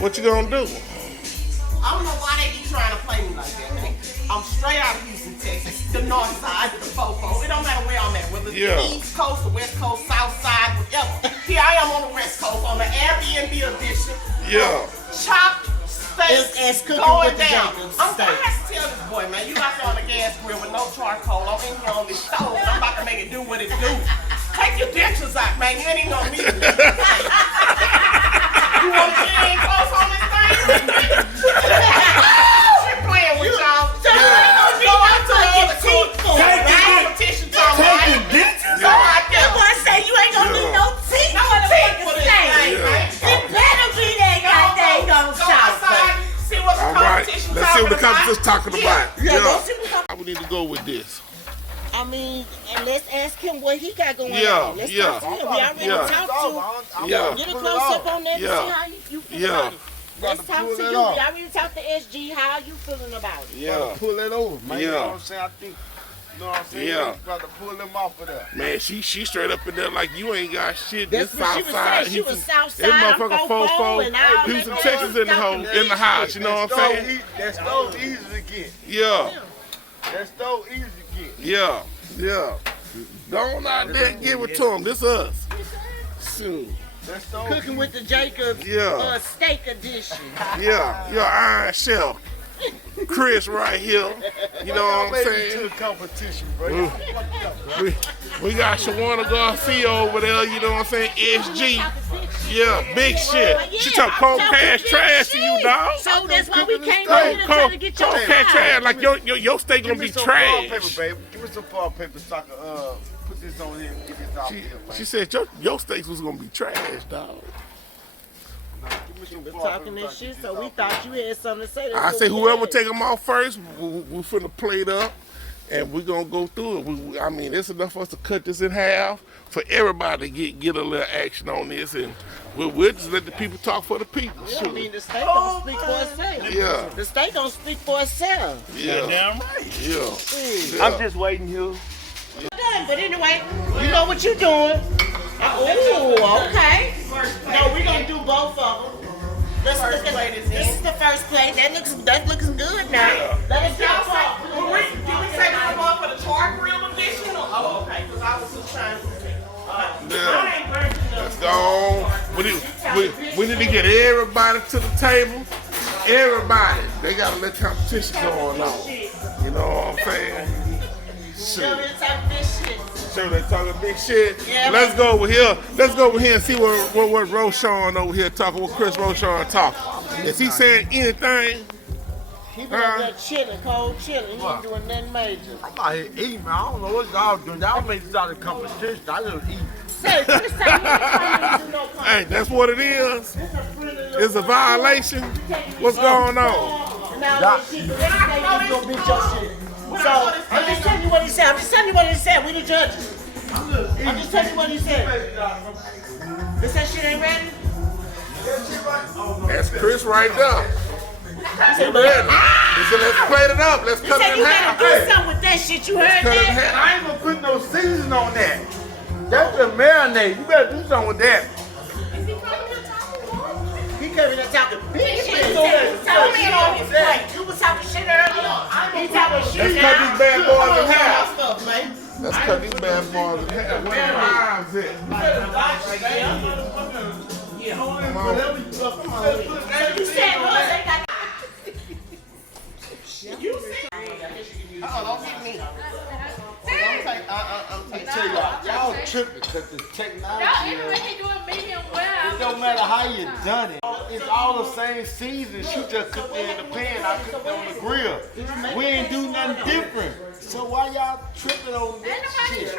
What you gonna do? I don't know why they be trying to play me like that, man. I'm straight out of Houston, Texas, the north side, the Fofo. It don't matter where I'm at, whether it's the East Coast, the West Coast, South Side, whatever. Here I am on the West Coast on the Airbnb edition. Yeah. Chopped steaks going down. I have to tell this boy, man, you out there on the gas grill with no charcoal. I'm in here on this stove. I'm about to make it do what it do. Take your dentures out, man. You ain't even gonna need it. You want to get in close on this thing? She playing with y'all. Go out to the other competition time, right? Go out there. That boy say you ain't gonna need no teeth. No teeth for this thing, man. It better be that goddamn Go outside, see what the competition Let's see what the competition's talking about. Go see what How we need to go with this? I mean, and let's ask him what he got going Yeah, on. Let's yeah. talk to him. We already talked to Yeah. Get a close up on that and see how you feel about it. Let's talk to you. We already talked to SG. How are you feeling about it? Yeah. Pull it over, man. Yeah. You know what I'm saying? I think, you know what I'm saying? Yeah. You got to pull them off of there. Man, she straight up in there like you ain't got shit. That's This what she south was side. saying. She was south This side. I'm motherfucker fofo and all Houston, that Texas in the home, in the house. You know what I'm saying? That's so easy to get. Yeah. That's so easy to get. Yeah. Yeah. Go on out there and give it to them. This us. Shoot. That's so Cooking with the Jacobs steak edition. Yeah. Your Iron Chef. Chris right here. You know what I'm to saying? the competition, bro. We got Shawana Garcia over there, you know what I'm saying? SG. Yeah, big shit. She talk cold cash trash to you, dog. So that's why we came over here trying to get your Cold cash trash. Like your steak gonna Give me be some trash. paper, baby. Give me some ball paper so I can put this on here and get this out here, man. She said your steaks was gonna be trash, dog. Give me some was ball talking paper this so I shit, can so get we this thought you had something to say. I say whoever take them off first, we finna plate up, and we gonna go through it. I mean, it's enough for us to cut this in half for everybody to get a little action on this, and we'll just let the people talk for the people. I mean, the steak don't speak for itself. Yeah. The steak don't speak for itself. Yeah. Damn right. Yeah. I'm just waiting here. Done, but anyway, you know what you're doing. Oh, okay. No, we're gonna do both of them. Let's look at this is the first plate. That looks good now. Let us get a talk. Can we say this one for the char grill edition? Oh, okay, because I was just trying to say. Yeah. Let's go on. We need to get everybody to the table. Everybody. They got a little competition going on. You know what I'm saying? Show them talk this shit. Sure, they talking big shit. Yeah, Let's go over here. Let's go over here and see what Roshan over here talking. What Chris Roshan talking? Is he saying anything? He been over there chilling, cold chilling. He ain't doing nothing major. I'm out here eating, man. I don't know what y'all doing. Y'all make this out of competition. I just eat. Say, Chris, say, you ain't do no Hey, that's what it is. It's a violation. What's going on? Now, he's gonna beat your shit. So, I'm just telling you what he said. We the judges. I'm just telling you what he said. This that shit ain't ready? That's Chris right there. He ready. He said, let's plate it up. Let's He cut said it in you half. gotta do something with that shit. You heard Cut it in that? half. I ain't gonna put no seasoning on that. That's a marinade. You better do something with that. He came in there talking big shit. Tell me on his plate. You was talking shit earlier. He talking shit Let's cut now. these bad boys in half. Stuff, man. Let's cut these bad boys in half. Where the knives at? Come on. You said boys ain't got. Don't get me. I'm taking Tell y'all tripping because the technology. It don't matter how you done it. It's all the same season. She just cooked it in the pan. I cooked it on the grill. We ain't do nothing different. So why y'all tripping on that shit?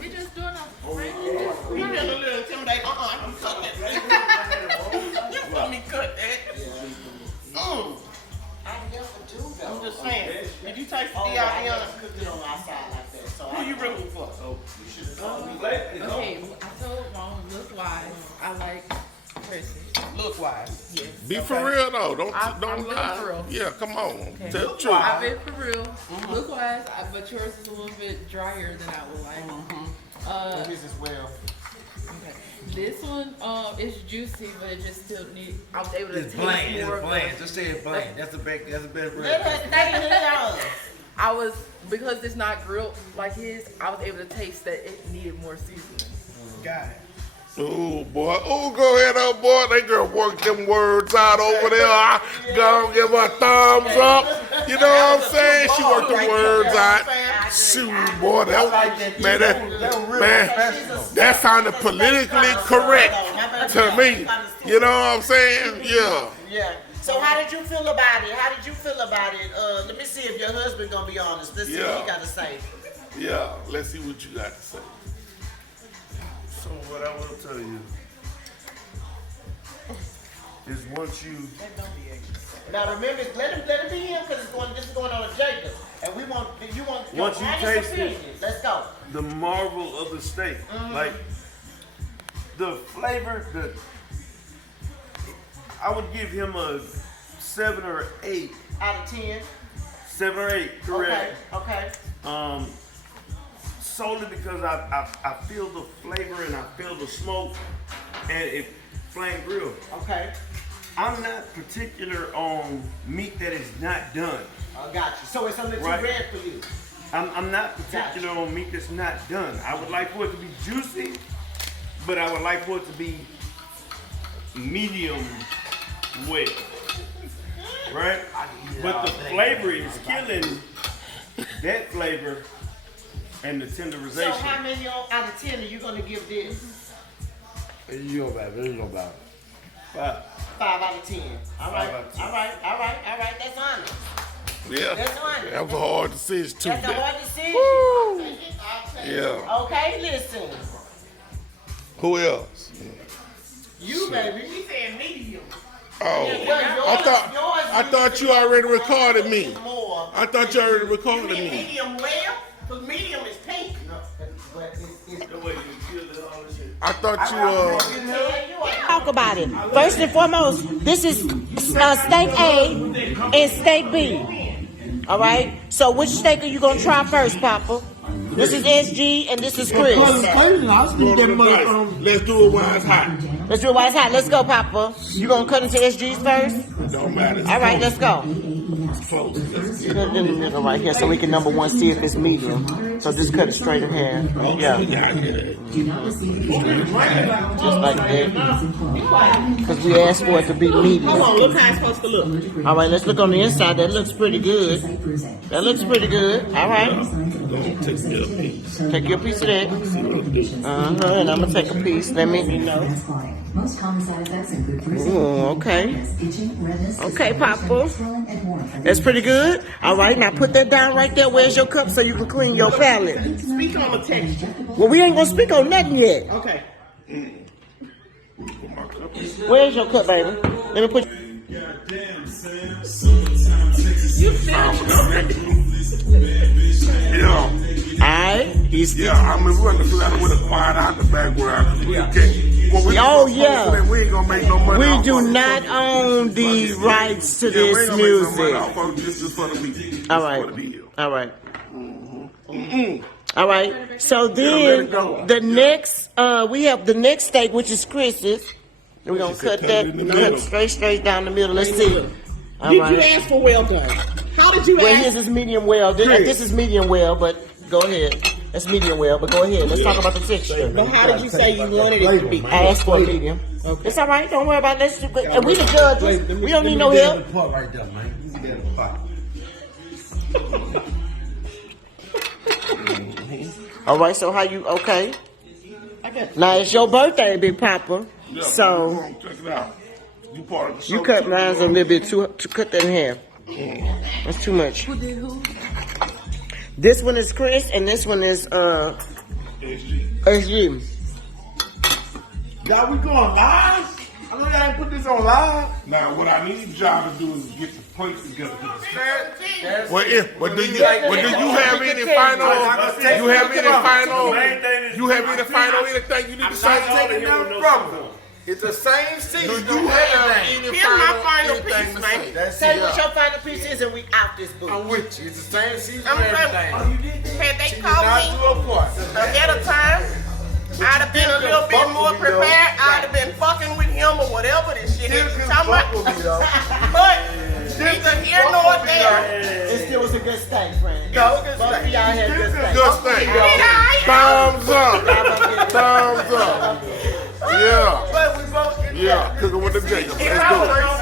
We just doing a You just a little intimidated. I can cut that. You want me to cut that? I'm just saying. Did you taste the Diana? Cooked it on my side like that. So Who you rooting for? Okay, I told mom, look wise, I like Chrissy. Look wise. Yes. Be for real though. Don't I'm don't being lie. for real. Yeah, come on. Okay. Tell the truth. I've been for real. Look wise, but yours is a little bit drier than I would like. This as well. Okay. This one is juicy, but it just still need. I was able to It's taste bland. more. It's bland. Just say it's bland. That's the best. That's the best Let bread. her stay in yours. I was because it's not grilled like his. I was able to taste that it needed more seasoning. Got it. Oh boy, oh go ahead, oh boy. They gonna work them words out over there. I gonna give her a thumbs up. You know what I'm saying? She worked the words out. Shoot, boy, that sounded politically correct to me. You know what I'm saying? Yeah. Yeah. So how did you feel about it? How did you feel about it? Let me see if your husband gonna be honest. Let's see what he got to say. Yeah. Let's see what you got to say. So what I will tell you is once you Now remember, let him be him because this is going on with Jacob, and you want Once you honest taste it, opinion. Let's go. the marvel of the steak, like the flavor, I would give him a 7 or 8. Out of 10. 7 or 8, correct. Okay. Solely because I feel the flavor and I feel the smoke and it flame grill. Okay. I'm not particular on meat that is not done. I got you. So it's a little Right. too red for you. I'm not particular on meat that's not done. I would like for it to be juicy, but I would like for it to be medium well. Right? But the flavor is killing that flavor and the So tenderization. how many out of 10 are you gonna give this? You know about it. You know about it. 5 out of 10. All right. 5 out of 10. All right. That's honest. Yeah. That's honest. That was a hard decision too. That's a hard decision. Yeah. Okay, listen. Who else? You baby. He said medium. Oh, I thought you already recorded me. More. I thought you already You recorded mean me. medium well? Because medium is pink. But it's The way you kill it, all this shit. I thought you Talk about it. First and foremost, this is steak A and steak B. All right. So which steak are you gonna try first, Papa? This is SG and this is Chris. Let's do it while it's hot. Let's do it while it's hot. Let's go, Papa. You gonna cut into SG's first? Don't matter. All right, let's go. Close. Let's Put it in the middle right here so we can number one see if it's medium. So just cut it straight in half. Yeah. Just like that. Because we asked for it to be medium. Look how it's supposed to look. All right, let's look on the inside. That looks pretty good. That looks pretty good. All right. Take your piece of that. And I'm going to take a piece. Let me. Most common side effects include bruising, Ooh, okay. itching, redness, Okay, Papa. swelling, and warmth. That's pretty good. All right, now put that down right there. Where's your cup so you can clean your palate? Speak on the texture. Well, we ain't going to speak on nothing yet. Okay. Where's your cup, baby? Let me put. Yeah. Alright, he's. Yeah, I mean, we're gonna figure out with a quiet out the background. We can't. Well, Oh, yeah. We ain't gonna make no money. We off do of it. not own the rights to Yeah, we ain't this gonna make no money music. off of it. This is for the music. All For right. the video. All right. All right. So let then it go. the next, we have the next steak, which is Chris's. We're gonna said cut cut that it in the middle. straight down the middle. Let's see. All Did you right. ask for well done? How did you Well, ask? his is medium well. This is medium well, but go ahead. That's medium well, but go ahead. Let's talk about the texture. But how did you say you wanted it to be? I asked for a medium. It's all right. Don't worry about it. And we the judges. We don't need no help. Part right there, man. You get that pot. All right. So how you? Okay. Now it's your birthday, Big Papa. Yeah, So check it out. You part of the show. you cut mine a little bit too. Cut that in half. That's too much. This one is Chris, and this one is SG. Y'all, we going live? I know y'all ain't put this on live. Now, what I need y'all to do is get the plates together. That's Well, do you have any final? You have any final? You have any final anything you need to say? taking nothing from them. It's the same season. Do you have any Here's my final anything piece, to man. say? That's Say it. what your final piece is, and we out this booth. I'm with you. It's the same season I'm and everything. Had they She did called not me do a part. ahead of time, I'd have been a little bit more prepared. I'd have been fucking with him or whatever this shit is. But neither here nor there. It still was a good steak, friend. No, good Both of steak. y'all had good steak. Good thing. Thumbs up. Thumbs up. Yeah. But we both get Yeah. Cooking with the Jacobs. If Let's I do was it. on